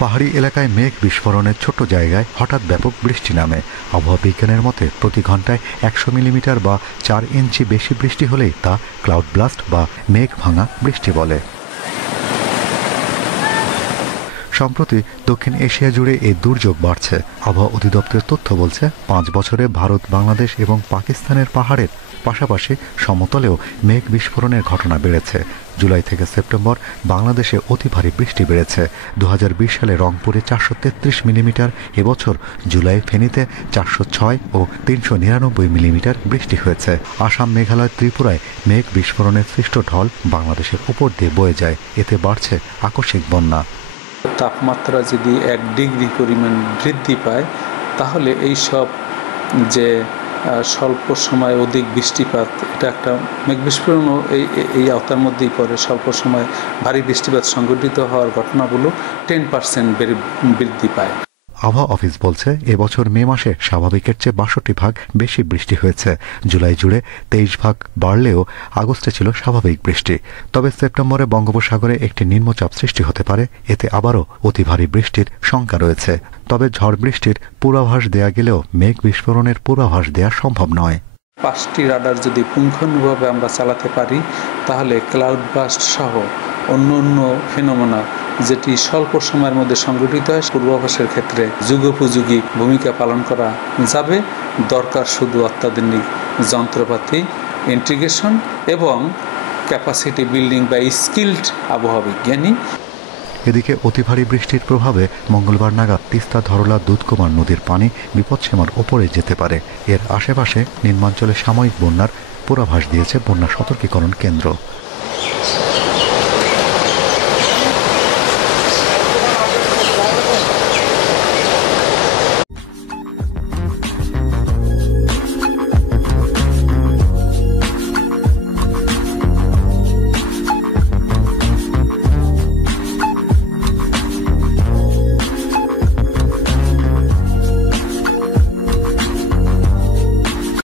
পাহাড়ি এলাকায় মেঘ বিস্ফোরণের ছোট জায়গায় হঠাৎ ব্যাপক বৃষ্টি নামে। আবহাওয়া বিজ্ঞানের মতে প্রতি ঘন্টায় 100 মিলিমিটার বা 4 ইঞ্চি বেশি বৃষ্টি হলেই তা ক্লাউড ব্লাস্ট বা মেঘ ভাঙা বৃষ্টি বলে। সম্প্রতি দক্ষিণ এশিয়া জুড়ে এই দুর্যোগ বাড়ছে। আবহাওয়া অধিদপ্তরের তথ্য বলছে 5 বছরে ভারত, বাংলাদেশ এবং পাকিস্তানের পাহাড়ের পাশাপাশি সমতলেও মেঘ বিস্ফোরণের ঘটনা বেড়েছে। জুলাই থেকে সেপ্টেম্বর বাংলাদেশে অতি ভারী বৃষ্টি বেড়েছে। 2020 সালে রংপুরে 433 মিলিমিটার, এবছর জুলাই ফেনীতে 406 ও 399 মিলিমিটার বৃষ্টি হয়েছে। আসাম, মেঘালয়, ত্রিপুরায় মেঘ বিস্ফোরণের সৃষ্ট ঢল বাংলাদেশের উপর দিয়ে বয়ে যায়। এতে বাড়ছে আকস্মিক বন্যা। তাপমাত্রা যদি 1 ডিগ্রি পরিমাণ বৃদ্ধি পায় তাহলে এই সব যে স্বল্প সময় অধিক বৃষ্টিপাত, এটা একটা মেঘ বিস্ফোরণও এই আওতার মধ্যেই পড়ে। স্বল্প সময় ভারী বৃষ্টিপাত সংঘটিত হওয়ার ঘটনাগুলো 10% বৃদ্ধি পায়। আবহাওয়া অফিস বলছে এবছর মে মাসে স্বাভাবিকের চেয়ে 62 ভাগ বেশি বৃষ্টি হয়েছে। জুলাই জুড়ে 23 ভাগ বাড়লেও আগস্টে ছিল স্বাভাবিক বৃষ্টি। তবে সেপ্টেম্বরে বঙ্গোপসাগরে একটি নিম্নচাপ সৃষ্টি হতে পারে, এতে আবারও অতি ভারী বৃষ্টির শঙ্কা রয়েছে। তবে ঝড় বৃষ্টির পূর্বাভাস দেয়া গেলেও মেঘ বিস্ফোরণের পূর্বাভাস দেওয়া সম্ভব নয়। 5টি রাডার যদি পুঙ্খানুভাবে আমরা চালাতে পারি তাহলে ক্লাউড বাস্ট সহ অন্য ফেনোমেনা যেটি স্বল্প সময়ের মধ্যে সংঘটিত হয় পূর্বাভাসের ক্ষেত্রে যুগোপযোগী ভূমিকা পালন করা যাবে। দরকার শুধু অত্যাধুনিক যন্ত্রপাতি, ইন্টিগ্রেশন এবং ক্যাপাসিটি বিল্ডিং বা স্কিলড আবহাওয়া বিজ্ঞানী। এদিকে অতি ভারী বৃষ্টির প্রভাবে মঙ্গলবার নাগাদ তিস্তা, ধরলা, দুধকুমার নদীর পানি বিপদসীমার ওপরে যেতে পারে। এর আশেপাশে নিম্নাঞ্চলে সাময়িক বন্যার পূর্বাভাস দিয়েছে বন্যা সতর্কীকরণ কেন্দ্র।